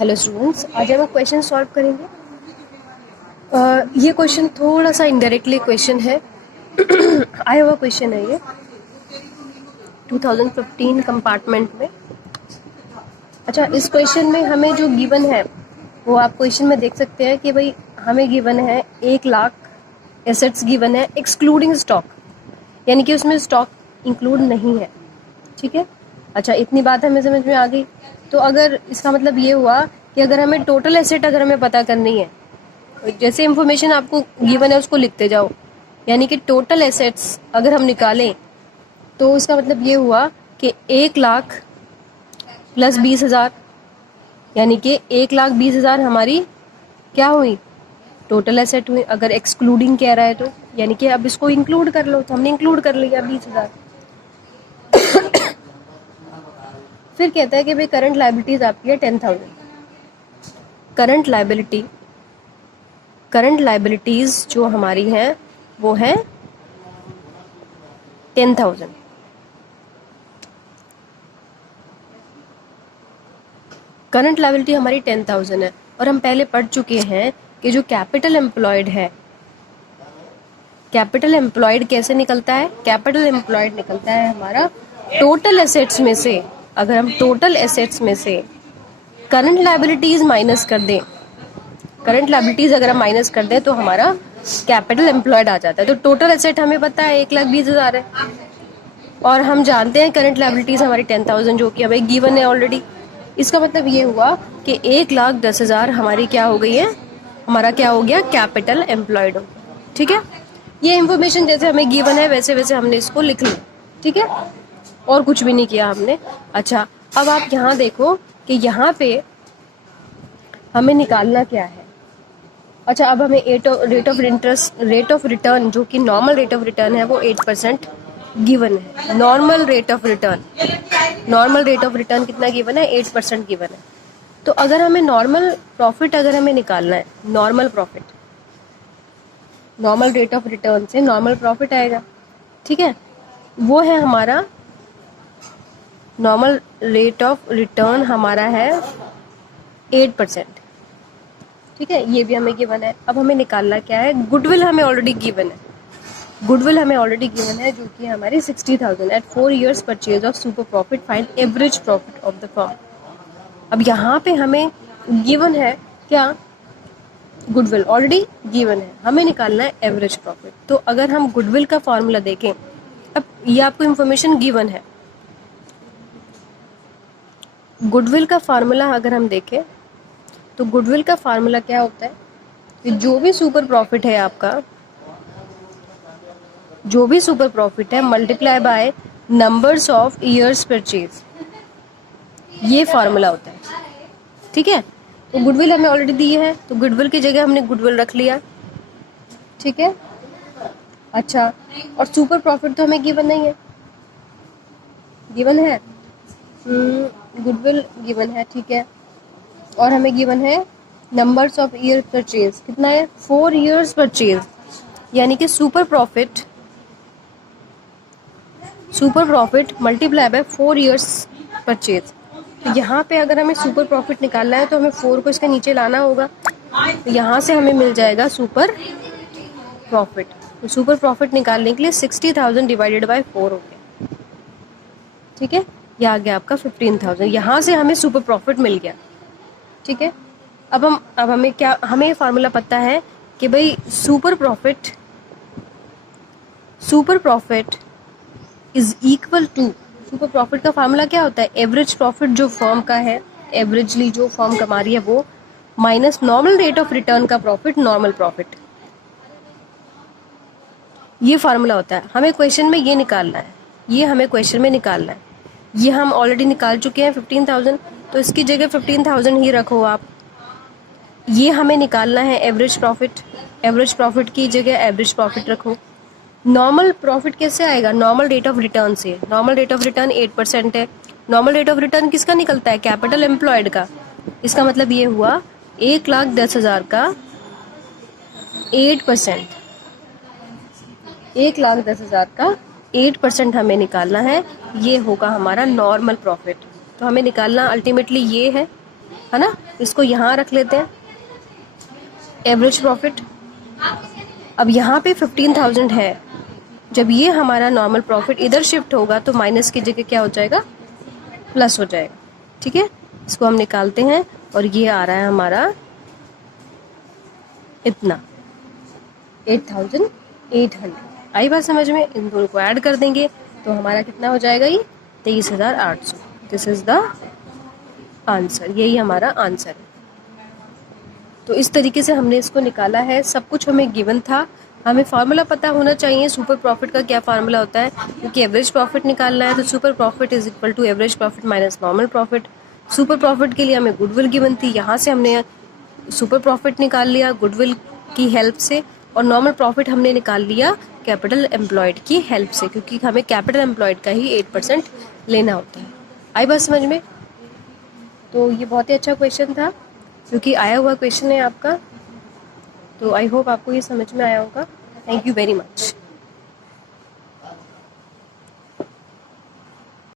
Hello students, आज हम question solve करेंगे। ये क्वेश्चन थोड़ा सा इनडायरेक्टली क्वेश्चन है। आया हुआ क्वेश्चन है ये 2015 कंपार्टमेंट में। अच्छा, इस क्वेश्चन में हमें जो गिवन है वो आप क्वेश्चन में देख सकते हैं कि भाई हमें गिवन है 1,00,000 एसेट्स गिवन है एक्सक्लूडिंग स्टॉक, यानी कि उसमें स्टॉक इंक्लूड नहीं है। ठीक है। अच्छा, इतनी बात हमें समझ में आ गई। तो अगर इसका मतलब ये हुआ कि अगर हमें टोटल एसेट अगर हमें पता करनी है, जैसे इंफॉर्मेशन आपको गिवन है उसको लिखते जाओ, यानी कि टोटल एसेट्स अगर हम निकालें तो उसका मतलब ये हुआ कि 1,00,000 प्लस 20,000, यानी कि 1,20,000 हमारी क्या हुई, टोटल एसेट हुई। अगर एक्सक्लूडिंग कह रहा है तो यानी कि अब इसको इंक्लूड कर लो, तो हमने इंक्लूड कर लिया 20,000। फिर कहता है कि भाई करंट लायबिलिटीज आपकी है 10,000। करंट लायबिलिटीज जो हमारी हैं वो है 10,000। करंट लायबिलिटी हमारी 10,000 है, और हम पहले पढ़ चुके हैं कि जो कैपिटल एम्प्लॉयड है, कैपिटल एम्प्लॉयड कैसे निकलता है, कैपिटल एम्प्लॉयड निकलता है हमारा टोटल एसेट्स में से। अगर हम टोटल एसेट्स में से करंट लायबिलिटीज माइनस कर दें, करंट लायबिलिटीज अगर हम माइनस कर दें तो हमारा कैपिटल एम्प्लॉयड आ जाता है। तो टोटल एसेट हमें पता है 1,20,000 है, और हम जानते हैं करंट लायबिलिटीज हमारी 10,000 जो कि हमें गिवन है ऑलरेडी। इसका मतलब ये हुआ कि 1,10,000 हमारी क्या हो गई है, हमारा क्या हो गया, कैपिटल एम्प्लॉयड हो। ठीक है। ये इंफॉर्मेशन जैसे हमें गिवन है वैसे वैसे हमने इसको लिख लिया। ठीक है, और कुछ भी नहीं किया हमने। अच्छा, अब आप यहाँ देखो कि यहाँ पे हमें निकालना क्या है। अच्छा, अब हमें रेट ऑफ रिटर्न जो कि नॉर्मल रेट ऑफ रिटर्न है वो 8% गिवन है। नॉर्मल रेट ऑफ रिटर्न कितना गिवन है, 8% गिवन है। तो अगर हमें नॉर्मल प्रॉफिट अगर हमें निकालना है, नॉर्मल रेट ऑफ रिटर्न से नॉर्मल प्रॉफिट आएगा। ठीक है, वो है हमारा नॉर्मल रेट ऑफ रिटर्न हमारा है 8%। ठीक है, ये भी हमें गिवन है। अब हमें निकालना क्या है, गुडविल हमें ऑलरेडी गिवन है, जो कि हमारी 60,000 at 4 years purchase of super profit, find average profit of the firm. अब यहाँ पे हमें गिवन है क्या, गुडविल ऑलरेडी गिवन है, हमें निकालना है एवरेज प्रॉफिट। तो अगर हम गुडविल का फॉर्मूला देखें, अब ये आपको इंफॉर्मेशन गिवन है, गुडविल का फार्मूला अगर हम देखें तो गुडविल का फार्मूला क्या होता है कि जो भी सुपर प्रॉफिट है आपका, जो भी सुपर प्रॉफिट है multiply by numbers of years purchase, ये फार्मूला होता है। ठीक है, तो गुडविल हमें ऑलरेडी दी है तो गुडविल की जगह हमने गुडविल रख लिया। ठीक है। अच्छा, और सुपर प्रॉफिट तो हमें गिवन नहीं है, गिवन है गुडविल गिवन है। ठीक है, और हमें गिवन है नंबर्स ऑफ ईयर परचेज, कितना है, 4 years परचेज, यानी कि super profit multiply by 4 years purchase. तो यहाँ पे अगर हमें सुपर प्रॉफिट निकालना है तो हमें 4 को इसके नीचे लाना होगा, तो यहाँ से हमें मिल जाएगा सुपर प्रॉफिट। तो सुपर प्रॉफिट निकालने के लिए 60,000 डिवाइडेड बाय 4 हो गया। ठीक है, ये आ गया आपका 15,000, यहाँ से हमें सुपर प्रॉफिट मिल गया। ठीक है, अब हमें क्या, हमें ये फार्मूला पता है कि भाई super profit is equal to, super profit का फार्मूला क्या होता है, एवरेज प्रॉफिट जो फर्म का है, एवरेजली जो फर्म कमा रही है वो, minus normal rate of return का प्रॉफिट, नॉर्मल प्रॉफिट, ये फार्मूला होता है। हमें क्वेश्चन में ये निकालना है, ये हमें क्वेश्चन में निकालना है। ये हम ऑलरेडी निकाल चुके हैं 15,000, तो इसकी जगह 15,000 ही रखो आप। ये हमें निकालना है एवरेज प्रॉफिट की जगह एवरेज प्रॉफिट रखो। नॉर्मल प्रॉफिट कैसे आएगा, नॉर्मल रेट ऑफ रिटर्न से। नॉर्मल रेट ऑफ रिटर्न 8% है। नॉर्मल रेट ऑफ रिटर्न किसका निकलता है, कैपिटल एम्प्लॉयड का। इसका मतलब ये हुआ 1,10,000 का 8%, 1,10,000 का 8% हमें निकालना है, ये होगा हमारा नॉर्मल प्रॉफिट। तो हमें निकालना अल्टीमेटली ये है है ना। इसको यहाँ रख लेते हैं एवरेज प्रॉफिट। अब यहाँ पे 15,000 है, जब ये हमारा नॉर्मल प्रॉफिट इधर शिफ्ट होगा तो माइनस की जगह क्या हो जाएगा, प्लस हो जाएगा। ठीक है, इसको हम निकालते हैं और ये आ रहा है हमारा इतना 8,800। आई बात समझ में? इन दोनों को ऐड कर देंगे तो हमारा कितना हो जाएगा, ये 23,800। दिस इज द आंसर, यही हमारा आंसर है। तो इस तरीके से हमने इसको निकाला है। सब कुछ हमें गिवन था, हमें फार्मूला पता होना चाहिए सुपर प्रॉफिट का। क्या फार्मूला होता है, क्योंकि एवरेज प्रॉफिट निकालना है तो super profit is equal to average profit minus normal profit. Super profit के लिए हमें गुडविल गिवन थी, यहाँ से हमने सुपर प्रॉफिट निकाल लिया गुडविल की हेल्प से, और नॉर्मल प्रॉफिट हमने निकाल लिया कैपिटल एम्प्लॉयड की हेल्प से, क्योंकि हमें कैपिटल एम्प्लॉयड का ही 8% लेना होता है। आई बात समझ में? तो ये बहुत ही अच्छा क्वेश्चन था, क्योंकि आया हुआ क्वेश्चन है आपका। तो आई होप आपको ये समझ में आया होगा। Thank you very much.